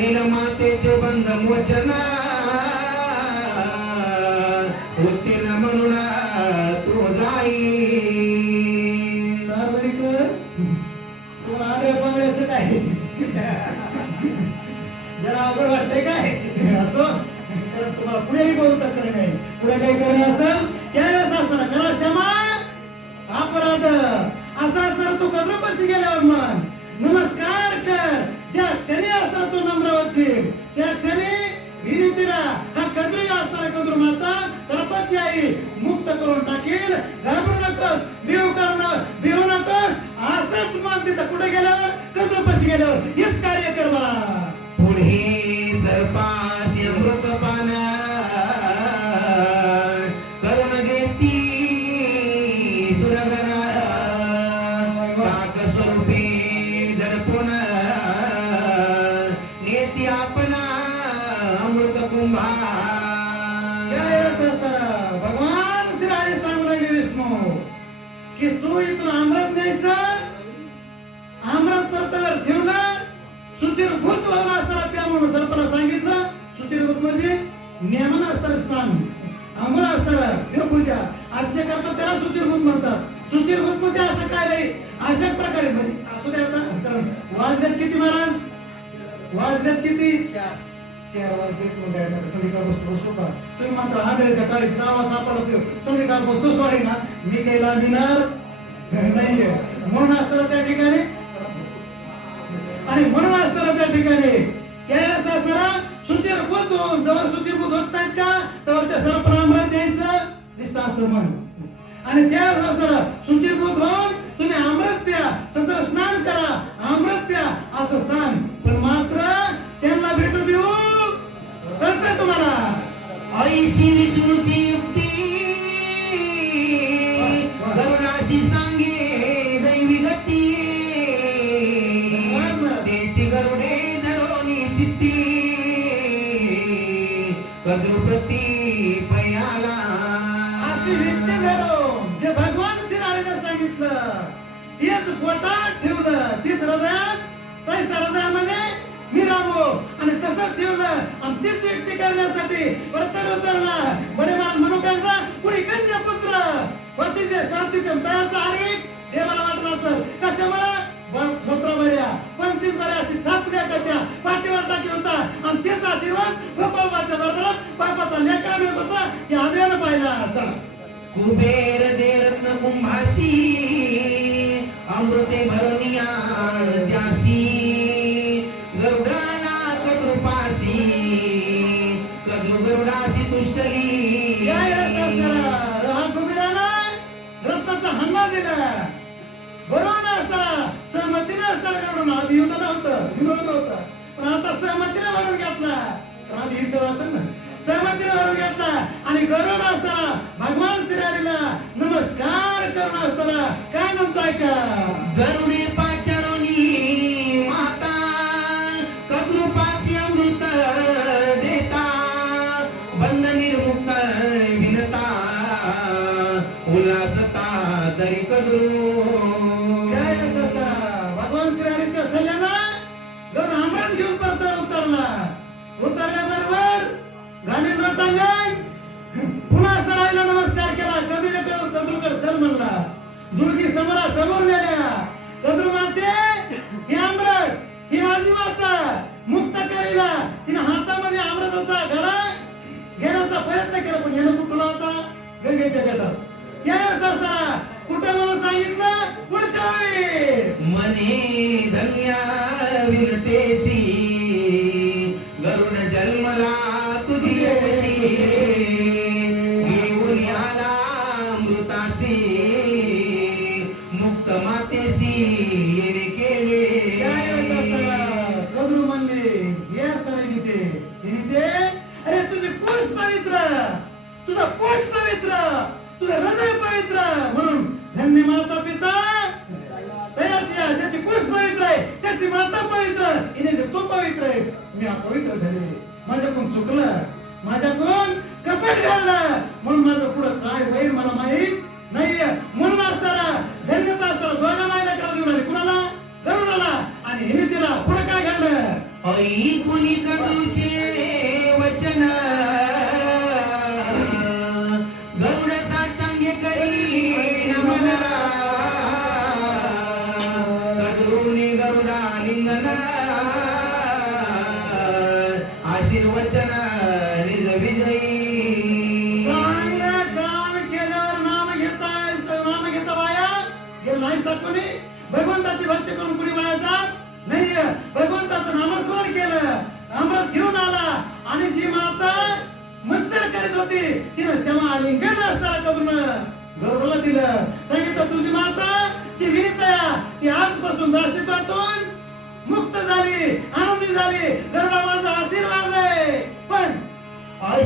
राहील मातेचे बंध मोचन उत्तीर्ण म्हणून तू जाई सार्वजनिक तुम्हाला आल्या काय? जरा अवघड वाटतंय काय? असो. कारण तुम्हाला पुढेही बहुता करणे आहे पुढे काही करणे असेल? त्यावेळेस असणार करा क्षमा. अपराध. असा असणार तू कद्रपशी गेल्यावर मग घाबरू नकोस. देव करणं देऊ नकोस. असंच मन तिथं कुठे गेलं तर कद्रपशी गेलं हेच कार्य कर पुढे सरपा चार वाजले बसू का तुम्ही मात्र नावा ना मी काही लाभिणार नाहीये. म्हणून असताना त्या ठिकाणी आणि म्हणून असताना त्या ठिकाणी त्यावेळेस असताना सुचिरभूत होऊन जवळ सुचिरभूत होत नाहीत का तर त्या सर्पनामृत द्यायचं दिसतं असं करण्यासाठी वर्तन उतरला. बडे महाराज म्हणून काय कुणी कन्या पुत्र पतीचे सात्विक तयारचा आर्विक देवाला वाटलं असं कशामुळे? सतरा बऱ्या पंचवीस बऱ्या अशी थापल्या त्याच्या पाठीवर टाकी होता. आणि त्याचा आशीर्वाद गोपाळबाच्या दरबारात बापाचा लेकरा मिळत होता. की आदव्यानं पाहिला. चला. कुबेर देरत्न कुंभासी अमृते भरनिया त्यासी. दिला बरोबर असताना सहमतीने असताना एवढं आधी युद्ध नव्हतं विनोद नव्हतं पण आता सहमतीने भरून घेतला. तर आधी ही सगळं असेल ना? सहमतीने भरून घेतला. आणि गरुड असताना भगवान श्रीहरीला नमस्कार करून असताना काय म्हणताय का? गरुडे समोर नेल्या. कद्रू माते हे अमृत ही माझी माता. मुक्त करायला तिने हातामध्ये अमृताचा घडा घेण्याचा प्रयत्न केला पण यानं कुठला होता? गंगेच्या बेटात. त्यावेळेस असताना कुठं मला सांगितलं? पुढच्या वेळी. मने धन्य विनतेसी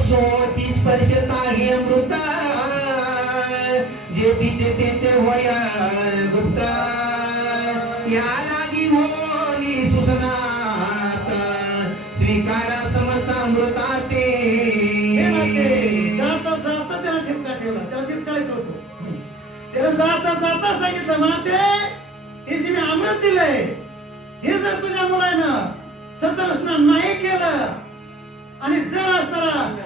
सोची स्पर्शता ही अमृत जे तिचे ते ते होय गुप्त या लागी होली सुसनात. स्वीकारा समस्त अमृता ते जाता जाता त्याला ठिपका ठेवला. त्याला तेच करायचं होतं. त्याला जाता जाता सांगितलं माते हे जे मी अमृत दिलंय हे जर तुझ्या मुलानं सचल नाही केलं आणि जर असताना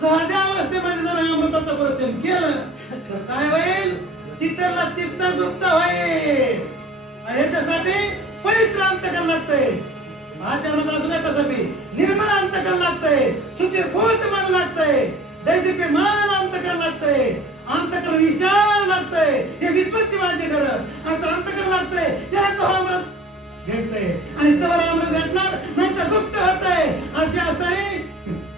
साध्या अवस्थेमध्ये जर अमृताचं प्रसन केलं तर काय होईल? तिथला तिथं गुप्त होईल. आणि याच्यासाठी पवित्र अंतकरण लागतंय. आचरणात असू नये कसं बी. निर्मळ अंतकरण लागतंय. सुचिरभूत मन लागतंय. दैदिप्यमान अंतकरण लागतंय. अंतकरण विशाल लागतंय. हे विश्वची माझी घर असं अंतकरण लागतंय. या तो अमृत भेटतंय. आणि तवर अमृत भेटणार नाही तर गुप्त होतंय. असे असताना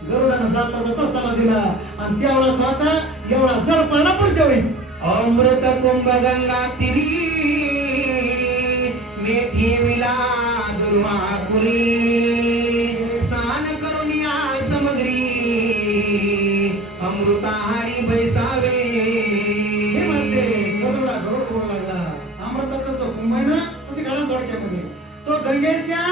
गरुडानं जाता जाता सल्ला दिला. आणि तेवढा तो आता एवढा जड पडला पुढच्या वेळी. अमृत कुंभ गंगा तिरी मेथी विला दुर्वाकुली स्नान करून या समग्री. अमृताहारी बैसावे. हे म्हणते गरुडा गरुड बोलू लागला. अमृताचा जो कुंभ आहे ना म्हणजे गाडा थोडक्यामध्ये तो गंगेच्या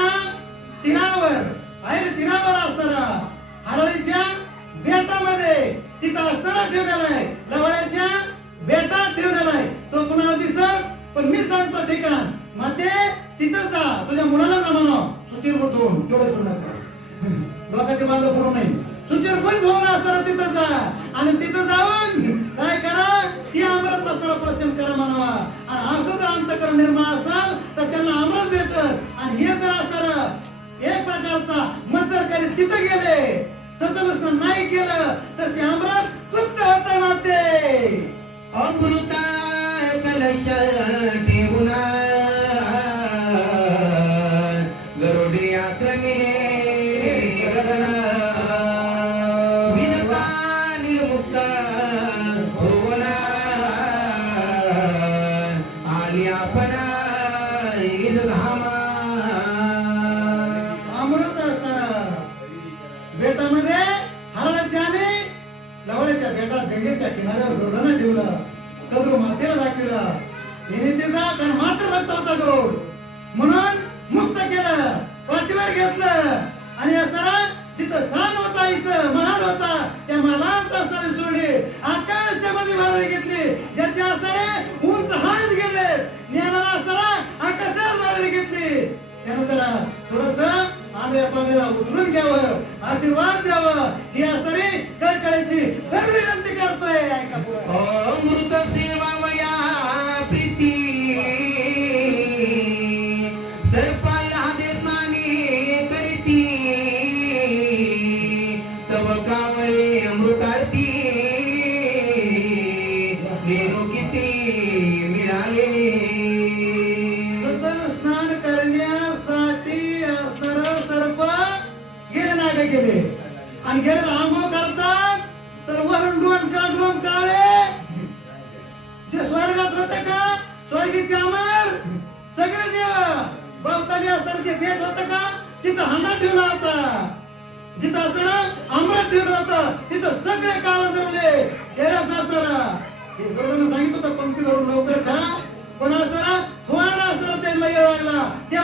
सुचिर होऊन तेवढं सोडू नका. लोकांचे बांधव करू नाही. सुचिर बंद होऊन असताना तिथं जा. आणि तिथं जाऊन काय करा? ती अमृत असताना प्रसन्न करा म्हणावा. आणि असं जर अंतकरण निर्माण असाल तर त्यांना अमृत भेटत आणि हे जर असताना एक प्रकारचा मज्जर करीत तिथं गेले सचल नाही केलं तर ते अमृत तृप्त होत माते. आंधळ्या उचलून घ्यावं आशीर्वाद द्यावं.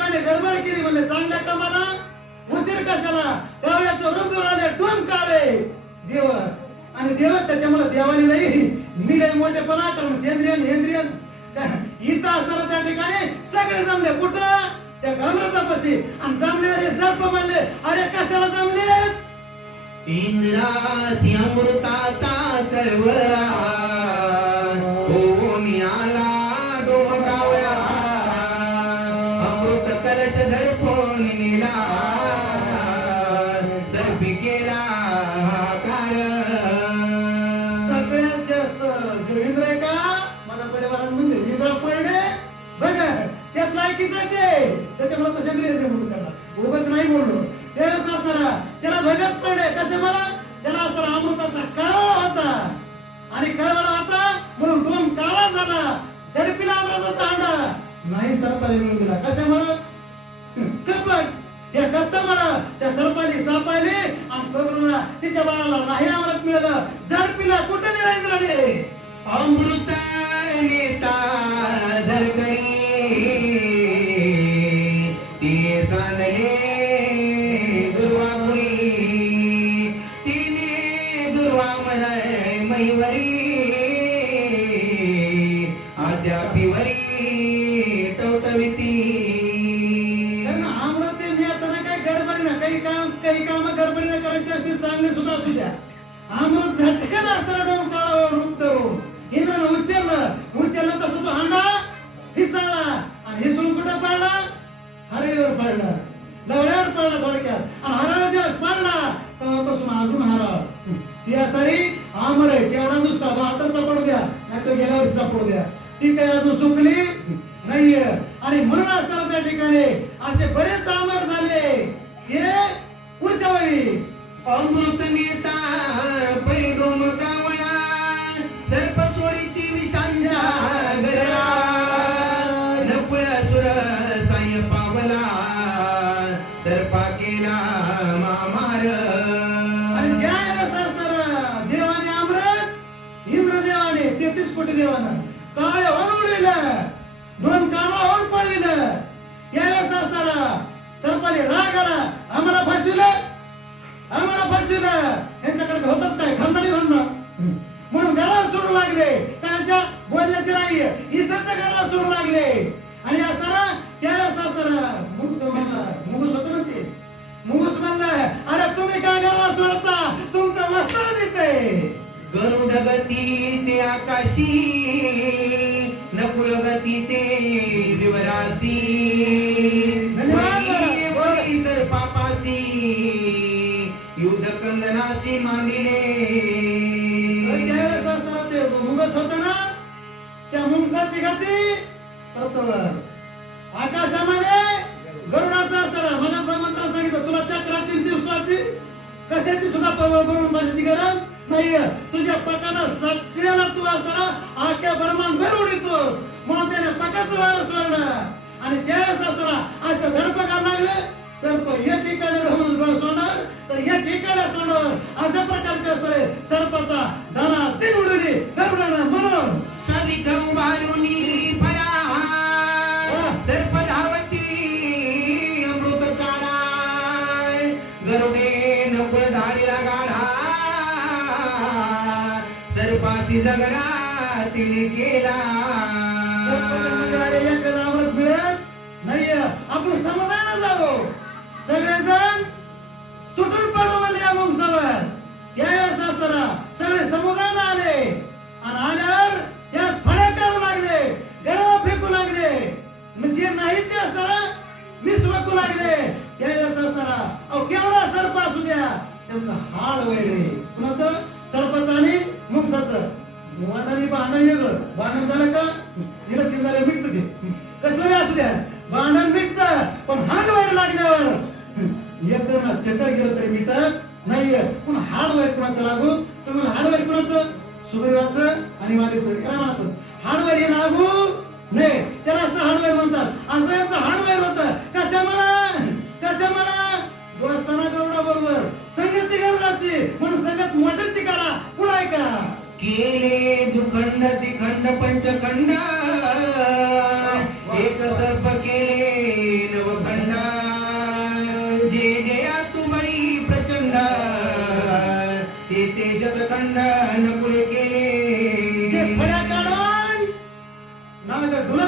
कामाने गडबड केली म्हणले चांगल्या कामाला? उशीर कशाला? गावड्याचं रूप मिळाले डोम काळे देव आणि देव त्याच्यामुळे देवाने नाही मी लय मोठेपणा कारण सेंद्रिय हेंद्रियन इथं असताना त्या ठिकाणी सगळे जमले. कुठं? त्या कमराचा बसे आणि जमले अरे सर्प म्हणले अरे कशाला जमले इंद्रासी अमृताचा कळवळा येते. लायकीचं आहे ते त्याच्यामुळे तसे इंद्रिय म्हणून त्याला. उगच नाही बोललो. ते त्यालाच असताना त्याला भगच पडले. कसे मला? त्याला असताना अमृताचा कळवळा होता. आणि कळवळा होता म्हणून दोन काळा झाला. झडपिला अमृताचा अंडा नाही सरपाली मिळून दिला. कसे मला? कपट. हे कपटा मला. त्या सरपाली सापायले आणि करुणा तिच्या बाळाला नाही अमृत मिळालं. झडपिला कुठे नेला इंद्राने? अमृत नेता सरी आमर आहे. केवढा दुष्काळ तो आता सापडू द्या. नाही तर गेल्या वर्षी सापडू द्या. ती काही अजून सुकली नाहीये. आणि म्हणून सरपाने राग आला आम्हाला फसविलं? आम्हाला फसविलं? यांच्याकडे होतच काय खानदानी धंदा म्हणून घराला सोडू लागले. कायच्या बोलण्याचे नाही इसरच्या घराला सोडू लागले. आणि असताना त्यावेळेस असताना मुगस म्हणला मुगस होत ना ते? मुगस म्हणलं अरे तुम्ही काय घराला सोडता? तुमचं वस्त्र देते. गरुड गती ते आकाशी नकुळ गती ते विवरासी युद्ध मागिले त्यावेळेस असताना ते मुंगस होत ना त्या मुंगसाची गती परतवर. आकाशामध्ये गरुडाचा असताना मला मंत्र सांगितलं तुला चक्राची दिवसाची कशाची सुद्धा पव- माझ्याची गरज नाहीये. तुझ्या पकाला सगळ्याला तू असताना आख्या ब्रह्मांड भरून येतोस. म्हणून त्याने पकाचं वाळ सोडलं. आणि त्यावेळेस असताना असं झडप करायला लागले. सर्प एक ठिकाणी राहून सोडणार तर एक ठिकाणी सोडणार अशा प्रकारचे असणारे सर्पाचा दाना तीन उडली गरुडानं म्हणून सविधं बालुनी फळा सर्प धावती अमृत चाराय गरुडे नकुळ धाडीला गाढा सर्पासी जगडा तिने केला अमृत मिळत नाहीये. आपण समाधान जावो. सगळेजण तुटून पडू म्हणले या मुंगसावर त्यावेळेस असताना सगळे समुदायाला आले. आणि आल्यावर त्यास फळे करू लागले. गरवा फेकू लागले. म्हणजे जे नाही ते असताना वाकू लागले. त्यावेळेस असताना अहो केवढा सर्प असू द्या. त्यांचं हाड वगैरे. कुणाचं? सर्पाचं आणि मुंगसाचं वाटाने भांडण वेगळं. झालं का? नाहीये. पण हार वैर कुणाचं लागू तुम्ही हार वैर कुणाचं? सुदैवाचं आणि वालीचं जे फळ्या काढून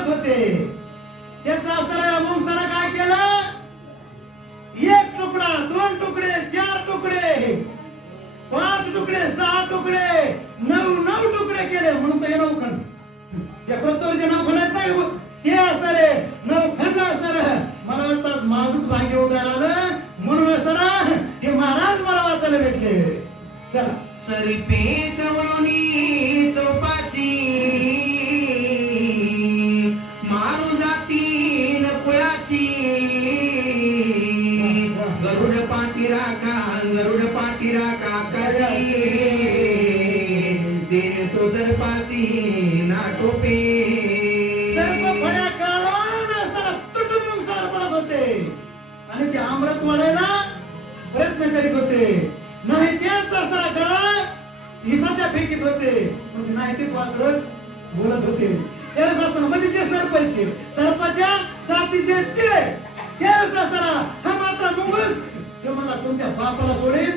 होते त्याचा काय केलं? एक तुकडा दोन तुकडे चार तुकडे तुकडे नऊ नऊ तुकडे केले. म्हणून तर हे या प्रतोरचे नऊ आहेत नाही हे असणारे नऊ खंड असणार. मला वाटतं आज भाग्य उदार म्हणून असणार हे महाराज मला वाचायला भेटले. चला. सरिपे चौपाशी. मारू जातीन कुळाशी गरुड पाटीरा का गरुड पाटीरा काकाशी देन तो सरपाशी नाटोपे सर्प फड्या काढून असताना तुटून मग होते आणि ते अमृत वाढायला नाही तेच बोलत होते. त्यावेळेस असताना म्हणजे जे सर्प ते सर्पाच्या जातीचे ते. त्यावेळेस असताना हा मात्र मुंगस ते मला तुमच्या बापाला सोडेल.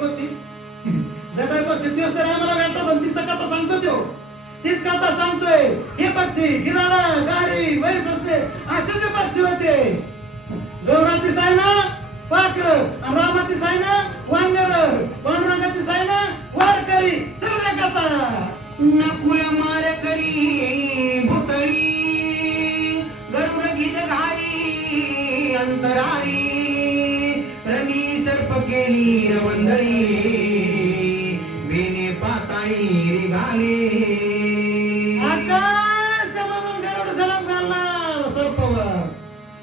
जटाई पक्षी पक्षी तेच तर आम्हाला भेटतात आणि तीच कथा सांगतो तो. तीच कथा सांगतोय. हे पक्षी गिराडा गारी वैस असते असे जे पक्षी होते. गौराची सायना पाखर रामाची सायना वानर पांडुरंगाची सायना वारकरी चला कथा नकुळ मार करी भुतळी गरुड गीत घारी अंतरारी केली रवंदळी बेने पाताळी आकाश आकाशामधून गरुड झडप घालणार सर्पवर.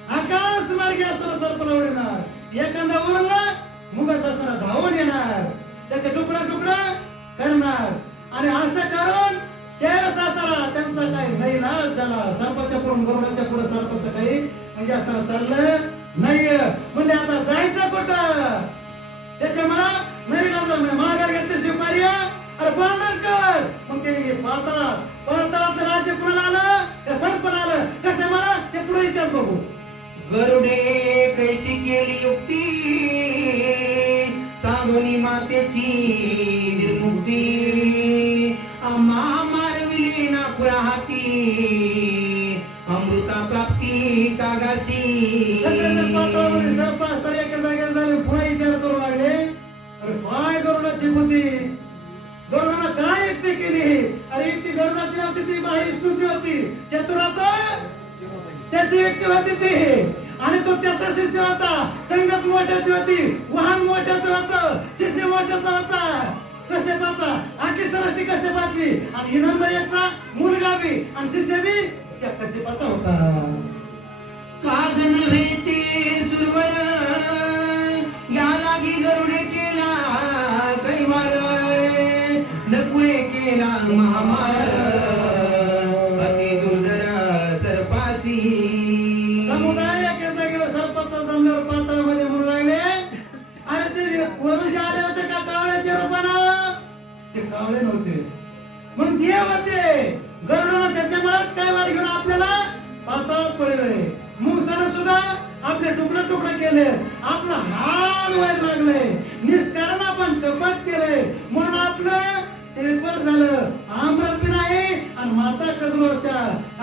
आकाश मार्गे असताना सर्प उडणार. एखादा उरला मुगास असताना धावून येणार. त्याचे तुकडा तुकडा करणार. आणि असं करून त्यावेळेस असताना त्यांचा काही नाही ना झाला. सर्पाच्या पुढून गरुडाच्या पुढे सर्पाचं काही म्हणजे असताना चाललं नाही म्हणजे आता जायचं कुठं? त्याच्यामुळं नाही लागलं म्हणजे माघार घेतल्याशिवाय पर्याय अरे बांधण कर. मग ते गेले पाताळात पाताळात राज्य कुणाला आलं त्या सरपण आलं. कशामुळं? ते पुढे इतिहास बघू. गरुडे कैशी केली युक्ती? साधुनी मातेची निर्मुक्ती. आम्हा मारविली ना कुळा हाती. अमृता प्राप्ती कागाशी. सर्प गरुडाची बुद्धी गरुडाला काय युक्ती केली? अरे ती गरुडाची नव्हती ती महाविष्णूची होती. चतुरात त्याची व्यक्ती होती ती. आणि तो त्याचा शिष्य होता. संगत मोठ्याची होती. वाहन मोठ्याचं होतं. शिष्य मोठ्याचा होता. कसेपाचा आखी सरस्ती कसेपाची आणि हिनंबर नंबर मुलगा बी आणि शिष्य बी त्या कसेपाचा होता. काग नव्हे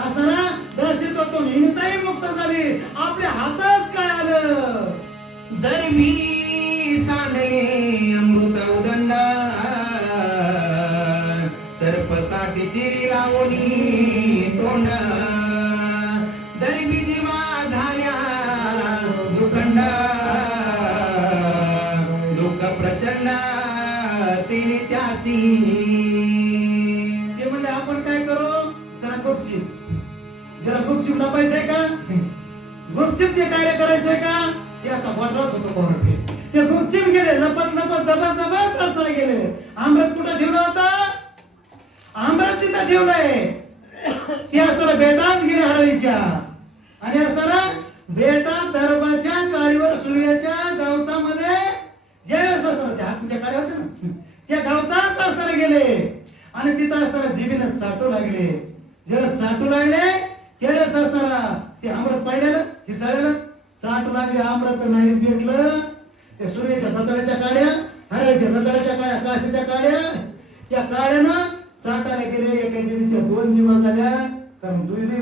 असताना दहशतोतून हिनताही मुक्त झाली. आपल्या हातात काय आलं? दरवी सांडले अमृत उदंड. सर्पचा किती तिरी लावणी तोंड. दरवी जीवा झाल्या दुखंड दुःख प्रचंड तिने त्यासी लपायचंय का? गुपचीप जे कार्य करायचंय का? ते असा वाटलाच होतो कोरडे ते गुपचीप गेले लपत लपत दबत दबत असताना गेले. आमरत कुठं ठेवलं होतं? आमरत तिथं ठेवलंय गेले काळीच्या आणि असताना बेटा दरबाच्या काळीवर सूर्याच्या गवतामध्ये ज्यावेळेस असताना त्या हातीच्या काळ्या होत्या ना. त्या गवतात असताना गेले. आणि तिथं असताना जिबीनं चाटू लागले. जेव्हा चाटू लागले त्याला असताना ते अमृत पाहिलेलं हिसाळलेलं. चाटू लागले अमृत नाहीच भेटलं. त्या सूर्याच्या दचड्याच्या काड्या हरायच्या दचड्याच्या काड्या काशीच्या काड्या. त्या काड्यानं चाटायला गेले एका जीवीच्या दोन जीवा झाल्या. कारण दुई दुई